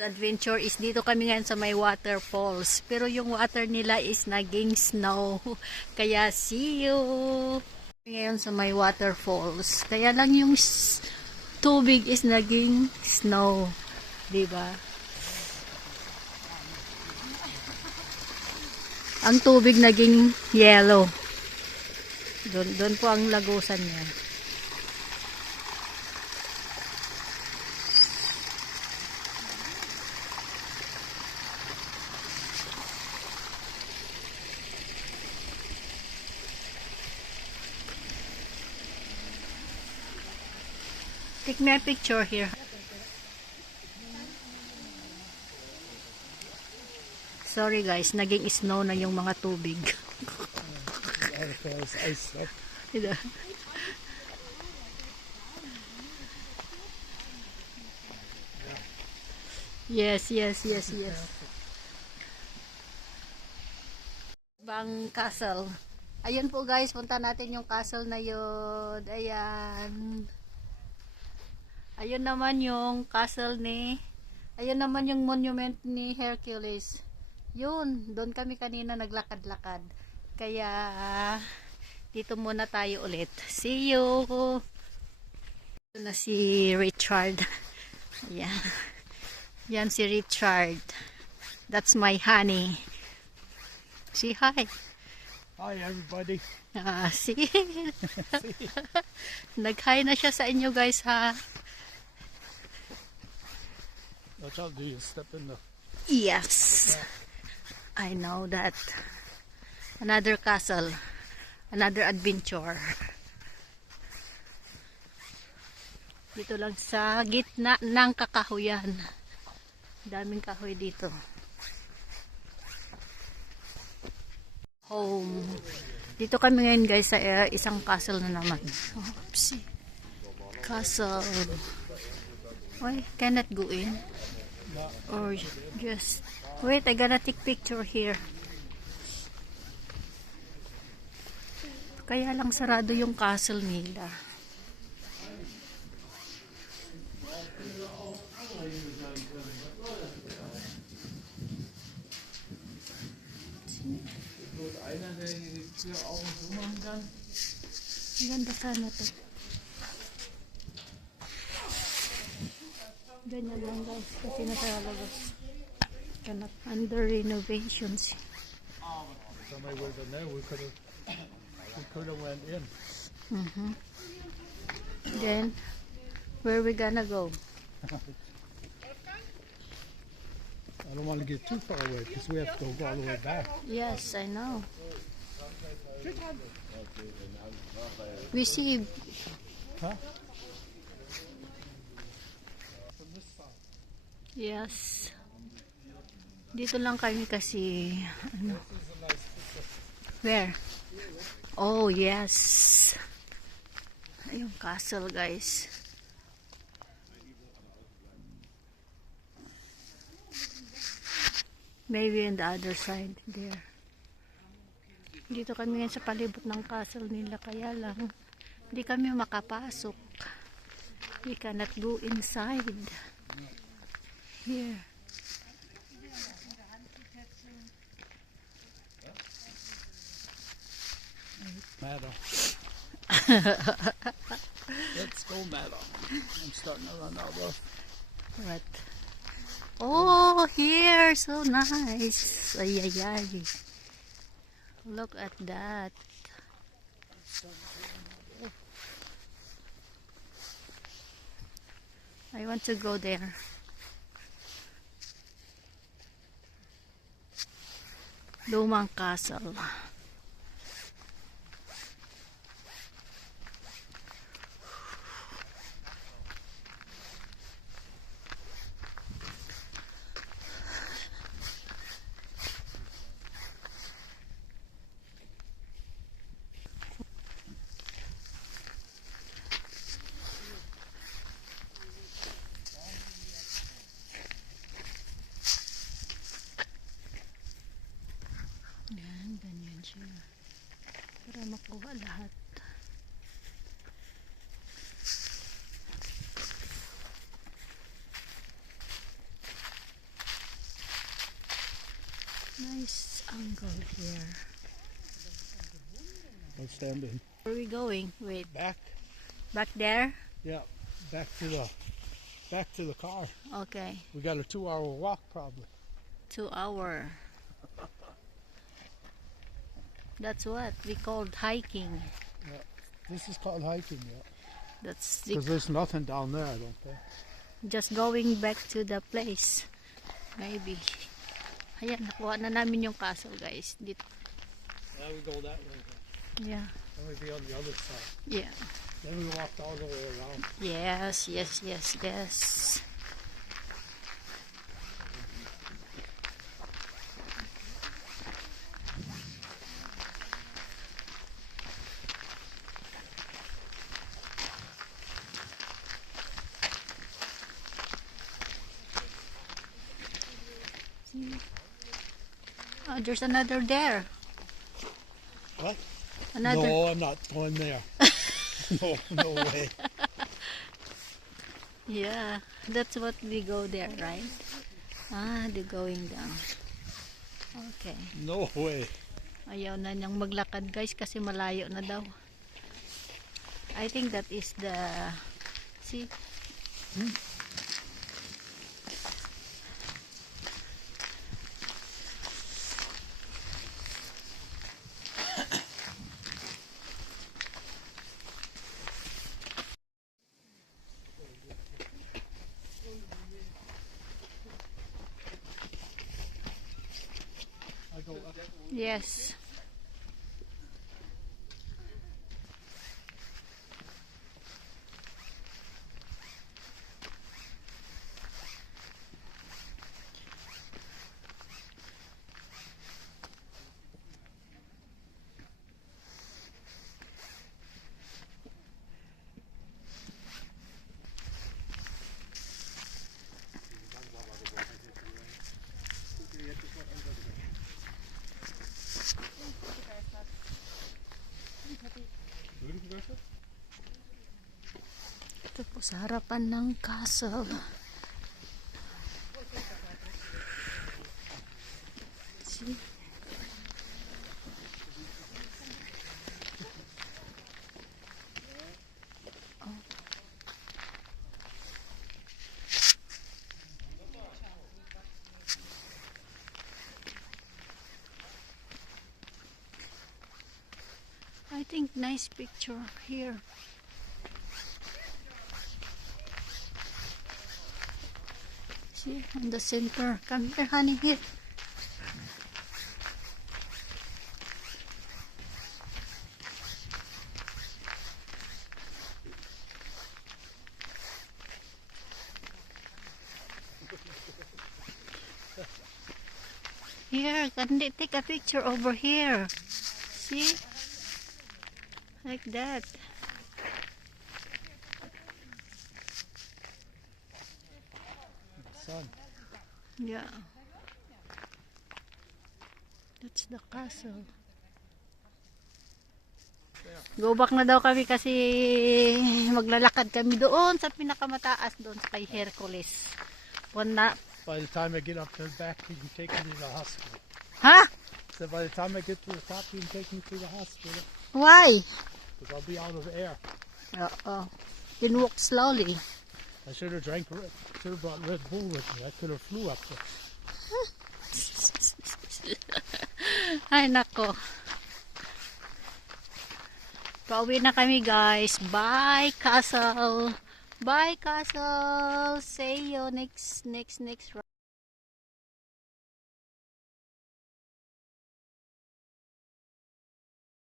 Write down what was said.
Adventure is dito kami ngayon sa may waterfalls. Pero yung water nila is naging snow. Kaya see you! Ngayon sa may waterfalls. Kaya lang yung tubig is naging snow. Diba? Ang tubig naging yellow. Doon po ang lagusan niya. Take me a picture here. Sorry guys, naging snow na yung mga tubig. Yes. Bang castle. Ayun po guys, punta natin yung castle na yun. Ayan. Ayun naman yung castle ayun naman yung monument ni Hercules. Yun, doon kami kanina naglakad-lakad. Kaya, dito muna tayo ulit. See you! Ito na si Richard. Ayan. Yan si Richard. That's my honey. Say hi. Hi everybody. See? Nag-hi na siya sa inyo guys ha. What I'll do is step in the... Yes. I know that. Another castle. Another adventure. Dito lang sa gitna ng kakahuyan. Daming kahoy dito. Home. Dito kami ngayon guys sa isang castle na naman. Oopsie. Castle. Why cannot go in? Or just wait, I gotta take picture here. Kaya lang sarado yung castle nila. Ganda sana to. Ganyan lang guys, kasi nasa labas. Cannot under renovations. Somebody would have known we could have went in. Then, where we gonna go? I don't want to get too far away because we have to go all the way back. Yes, I know. We see. Huh? Yes. Dito lang kami kasi ano. Where? Oh, yes. Yung castle, guys. Maybe on the other side there. Dito kami ngayon sa palibot ng castle nila, kaya lang hindi kami makapasok. We cannot go inside. Here. Madam. Let's go, madam. I'm starting to run out of... What? Oh, here. So nice. Ay, ay, ay. Look at that. I want to go there. Lumang Castle. Yan, ganyan siya. Para makuha lahat. Go here. Outstanding. Where are we going? Wait, Back. back there? Yeah. Back to the car. Okay, We got a 2-hour walk probably. 2 hour. That's what we called hiking. This is called hiking, yeah. That's Because there's nothing down there, I don't think. just going back to the place. Maybe. Ayan, nakuha na namin yung castle, guys. Dito. Now we go that way. Yeah. Then we be on the other side. Yeah. Then we walked all the way around. Yes, yes, yes, yes. Oh, there's another there. What? Another. No, I'm not going there. No way. Yeah, that's what we go there, right? Ah, they're going down. Okay. No way. Ayaw na niyang maglakad, guys, kasi malayo na daw. I think that is the... See? I go up. Yes. Ito po sa harapan ng castle. See? Oh. I think nice picture here. See, in the center. Come here, honey, here. Here, can they take a picture over here? See? Like that. Sun. Yeah. That's the castle. Go back na daw kami kasi maglalakad kami doon sa pinakamataas doon sa kay Hercules. Wala. By the time I get up to the back, you can take me to the hospital. Ha? So by the time I get to the top, you can take me to the hospital. Why? Because I'll be out of air. Oo. Then walk slowly. I should have brought Red Bull with me. I could have flew up there. Ay, nako. Pauwi na kami, guys. Bye, castle. Bye, castle. See you next